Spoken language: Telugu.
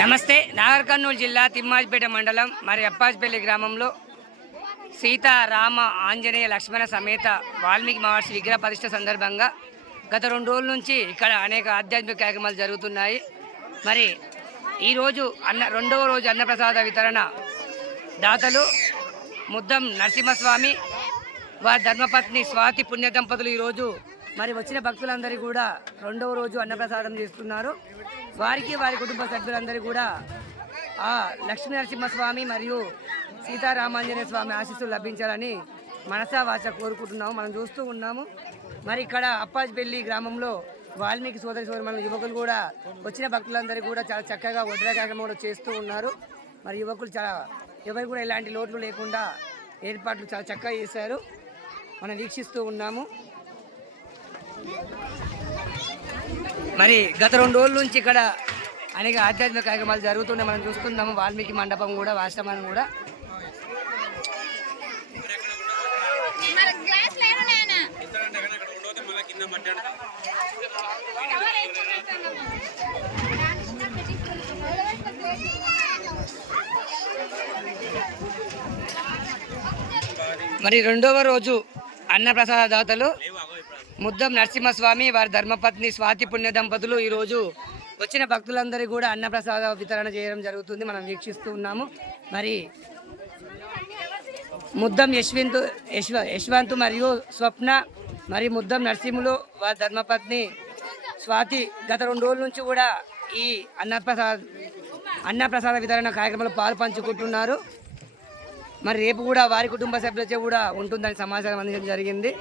నమస్తే. నాగర్ కర్నూలు జిల్లా తిమ్మాజిపేట మండలం మరి అప్పాజిపల్లి గ్రామంలో సీతారామ ఆంజనేయ లక్ష్మణ సమేత వాల్మీకి మహర్షి విగ్రహ ప్రతిష్ఠ సందర్భంగా గత 2 రోజుల నుంచి ఇక్కడ అనేక ఆధ్యాత్మిక కార్యక్రమాలు జరుగుతున్నాయి. మరి ఈరోజు రెండవ రోజు అన్నప్రసాద వితరణ దాతలు ముద్దం నరసింహస్వామి వారి ధర్మపత్ని స్వాతి పుణ్య దంపతులు ఈరోజు మరి వచ్చిన భక్తులందరికీ కూడా రెండవ రోజు అన్నప్రసాదం చేస్తున్నారు. వారికి వారి కుటుంబ సభ్యులందరికీ కూడా ఆ లక్ష్మీ నరసింహస్వామి మరియు సీతారామాంజనేయ స్వామి ఆశీస్సులు లభించాలని మనసా వాచ కోరుకుంటున్నాము. మనం చూస్తూ ఉన్నాము. మరి ఇక్కడ అప్పాజిపల్లి గ్రామంలో వాల్మీకి సోదరి మన యువకులు కూడా వచ్చిన భక్తులందరికీ కూడా చాలా చక్కగా వడ్ల కార్యక్రమం కూడా చేస్తూ ఉన్నారు. మరి యువకులు చాలా ఎవరు కూడా ఎలాంటి లోట్లు లేకుండా ఏర్పాట్లు చాలా చక్కగా చేశారు. మనం వీక్షిస్తూ ఉన్నాము. మరి గత 2 రోజుల నుంచి ఇక్కడ అనేక ఆధ్యాత్మిక కార్యక్రమాలు జరుగుతున్నాయి. మనం చూస్తున్నాము. వాల్మీకి మండపం కూడా వాస్తవాన్ని కూడా మరి రెండవ రోజు అన్నప్రసాద దాతలు ముద్దం నరసింహస్వామి వారి ధర్మపత్ని స్వాతి పుణ్య దంపతులు ఈరోజు వచ్చిన భక్తులందరికీ కూడా అన్నప్రసాద వితరణ చేయడం జరుగుతుంది. మనం వీక్షిస్తూ ఉన్నాము. మరి ముద్దం యశ్వంత్ మరియు స్వప్న మరి ముద్దం నరసింహులు వారి ధర్మపత్ని స్వాతి గత 2 రోజుల నుంచి కూడా ఈ అన్నప్రసాద వితరణ కార్యక్రమంలో పాలు పంచుకుంటున్నారు. మరి రేపు కూడా వారి కుటుంబ సభ్యులచే కూడా ఉంటుందని సమాచారం అందించడం జరిగింది.